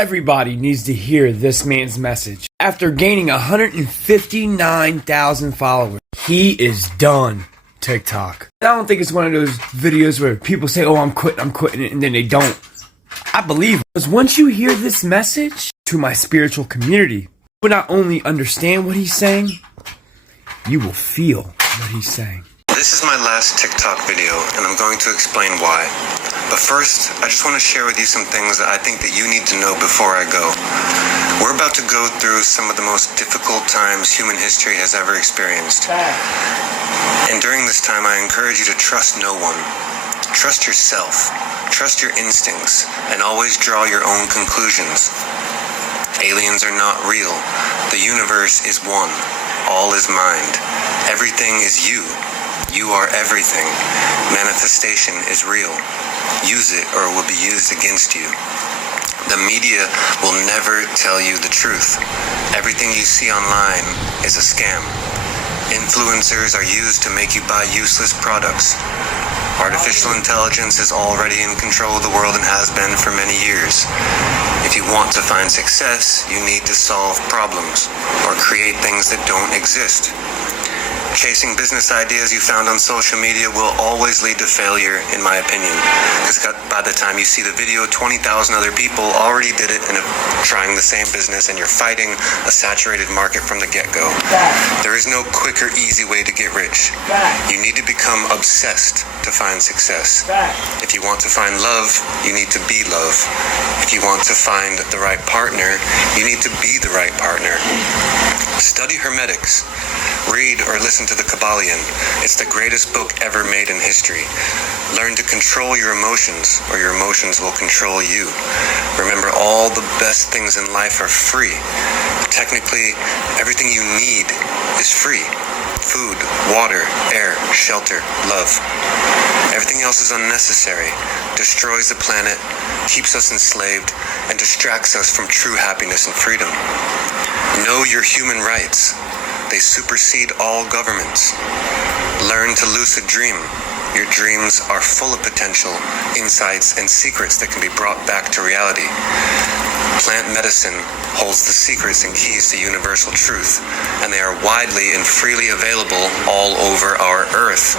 Everybody needs to hear this man's message. After gaining 159,000 followers, he is done TikTok. I don't think it's one of those videos where people say, oh, I'm quitting it, and then they don't. I believe it. Because once you hear this message to my spiritual community, you will not only understand what he's saying, you will feel what he's saying. This is my last TikTok video, and I'm going to explain why. But first, I just want to share with you some things that I think that you need to know before I go. We're about to go through some of the most difficult times human history has ever experienced. And during this time, I encourage you to trust no one. Trust yourself. Trust your instincts, and always draw your own conclusions. Aliens are not real. The universe is one. All is mind. Everything is you. You are everything. Manifestation is real. Use it or it will be used against you. The media will never tell you the truth. Everything you see online is a scam. Influencers are used to make you buy useless products. Artificial intelligence is already in control of the world and has been for many years. If you want to find success, you need to solve problems or create things that don't exist. Chasing business ideas you found on social media will always lead to failure, in my opinion. Because by the time you see the video, 20,000 other people already did it and are trying the same business, and you're fighting a saturated market from the get-go. There is no quick or easy way to get rich. You need to become obsessed to find success. If you want to find love, you need to be love. If you want to find the right partner, you need to be the right partner. Study Hermetics. Read or listen to the Kabbalion. It's the greatest book ever made in history. Learn to control your emotions, or your emotions will control you. Remember, all the best things in life are free. Technically, everything you need is free. Food, water, air, shelter, love. Everything else is unnecessary, destroys the planet, keeps us enslaved, and distracts us from true happiness and freedom. Know your human rights. They supersede all governments. Learn to lucid dream. Your dreams are full of potential, insights, and secrets that can be brought back to reality. Plant medicine holds the secrets and keys to universal truth, and they are widely and freely available all over our earth.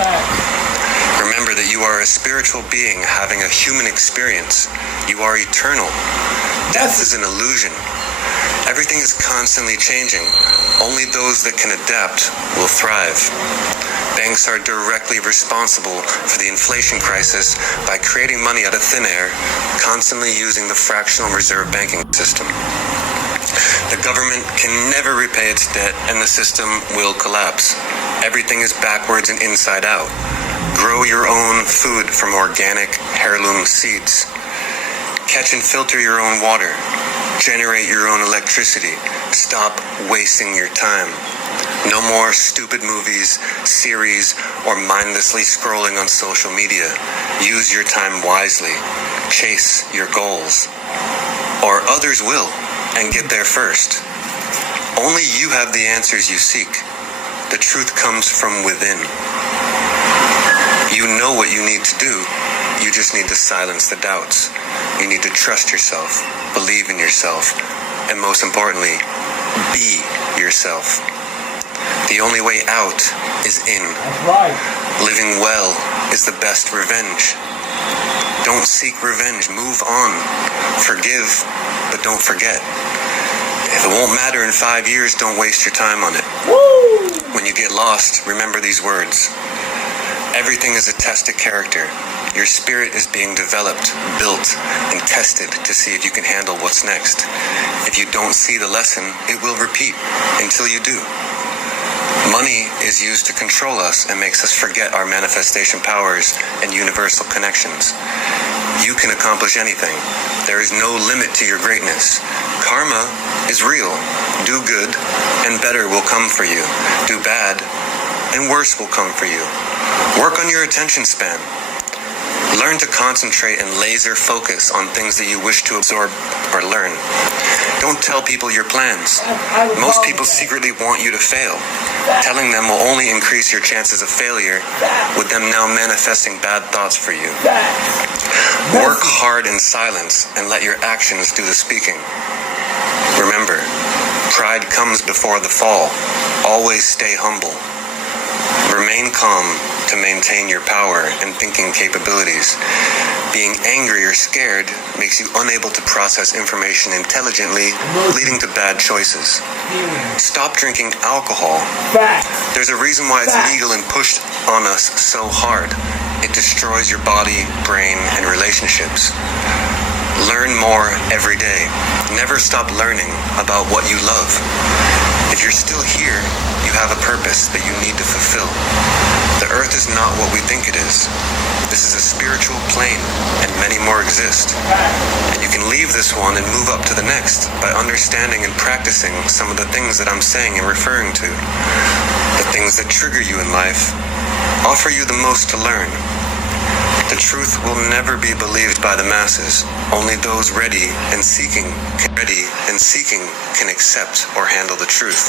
Remember that you are a spiritual being having a human experience. You are eternal. Death is an illusion. Everything is constantly changing. Only those that can adapt will thrive. Banks are directly responsible for the inflation crisis by creating money out of thin air, constantly using the fractional reserve banking system. The government can never repay its debt, and the system will collapse. Everything is backwards and inside out. Grow your own food from organic heirloom seeds. Catch and filter your own water. Generate your own electricity. Stop wasting your time. No more stupid movies, series, or mindlessly scrolling on social media. Use your time wisely. Chase your goals. Or others will, and get there first. Only you have the answers you seek. The truth comes from within. You know what you need to do. You just need to silence the doubts. You need to trust yourself, believe in yourself, and most importantly, be yourself. The only way out is in. That's right. Living well is the best revenge. Don't seek revenge. Move on. Forgive, but don't forget. If it won't matter in 5 years, don't waste your time on it. Woo! When you get lost, remember these words. Everything is a test of character. Your spirit is being developed, built, and tested to see if you can handle what's next. If you don't see the lesson, it will repeat until you do. Money is used to control us and makes us forget our manifestation powers and universal connections. You can accomplish anything. There is no limit to your greatness. Karma is real. Do good, and better will come for you. Do bad, and worse will come for you. Work on your attention span. Learn to concentrate and laser focus on things that you wish to absorb or learn. Don't tell people your plans. Most people secretly want you to fail. Telling them will only increase your chances of failure, with them now manifesting bad thoughts for you. Work hard in silence and let your actions do the speaking. Remember, pride comes before the fall. Always stay humble. Remain calm to maintain your power and thinking capabilities. Being angry or scared makes you unable to process information intelligently, leading to bad choices. Stop drinking alcohol. There's a reason why it's legal and pushed on us so hard. It destroys your body, brain, and relationships. Learn more every day. Never stop learning about what you love. If you're still here, you have a purpose that you need to fulfill. The earth is not what we think it is. This is a spiritual plane, and many more exist. And you can leave this one and move up to the next by understanding and practicing some of the things that I'm saying and referring to. The things that trigger you in life offer you the most to learn. The truth will never be believed by the masses. Only those ready and seeking can accept or handle the truth.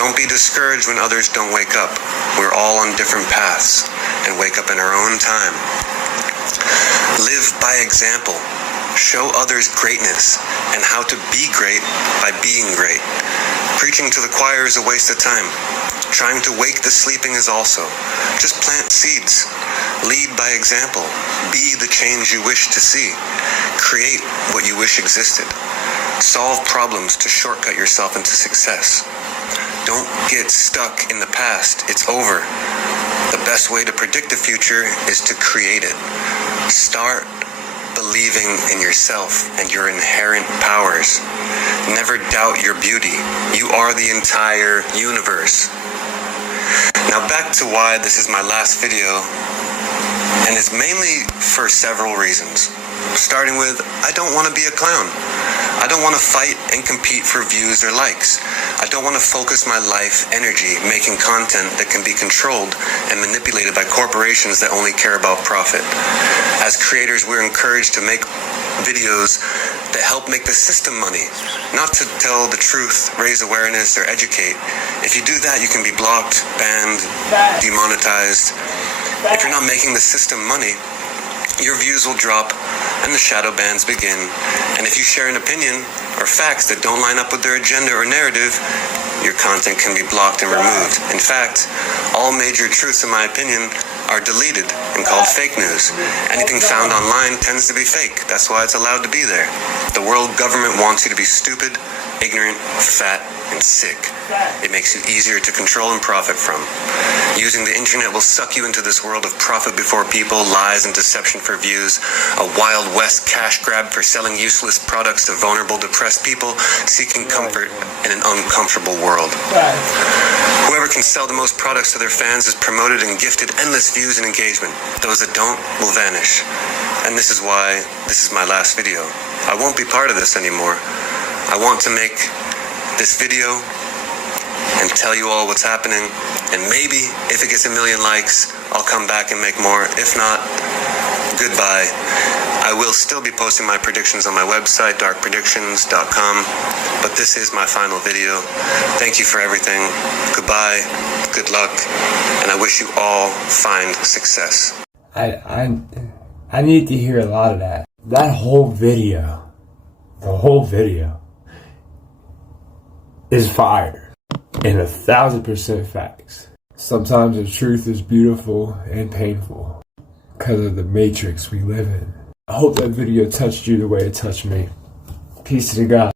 Don't be discouraged when others don't wake up. We're all on different paths and wake up in our own time. Live by example. Show others greatness and how to be great by being great. Preaching to the choir is a waste of time. Trying to wake the sleeping is also. Just plant seeds. Lead by example. Be the change you wish to see. Create what you wish existed. Solve problems to shortcut yourself into success. Don't get stuck in the past. It's over. The best way to predict the future is to create it. Start believing in yourself and your inherent powers. Never doubt your beauty. You are the entire universe. Now back to why this is my last video, and it's mainly for several reasons. Starting with, I don't want to be a clown. I don't want to fight and compete for views or likes. I don't want to focus my life energy making content that can be controlled and manipulated by corporations that only care about profit. As creators, we're encouraged to make videos that help make the system money, not to tell the truth, raise awareness, or educate. If you do that, you can be blocked, banned, demonetized. If you're not making the system money, your views will drop and the shadow bans begin. And if you share an opinion or facts that don't line up with their agenda or narrative, your content can be blocked and removed. In fact, all major truths, in my opinion, are deleted and called fake news. Anything found online tends to be fake. That's why it's allowed to be there. The world government wants you to be stupid, ignorant, fat, and sick. It makes you easier to control and profit from. Using the internet will suck you into this world of profit before people, lies, and deception for views, a Wild West cash grab for selling useless products to vulnerable, depressed people seeking comfort in an uncomfortable world. Whoever can sell the most products to their fans is promoted and gifted endless views and engagement. Those that don't will vanish. And this is why this is my last video. I won't be part of this anymore. I want to make this video and tell you all what's happening, and maybe if it gets 1 million likes, I'll come back and make more. If not, goodbye. I will still be posting my predictions on my website, darkpredictions.com, but this is my final video. Thank you for everything. Goodbye, good luck, and I wish you all find success. I need to hear a lot of that. That whole video, the whole video, is fire and 1,000% facts. Sometimes the truth is beautiful and painful because of the matrix we live in. I hope that video touched you the way it touched me. Peace to God.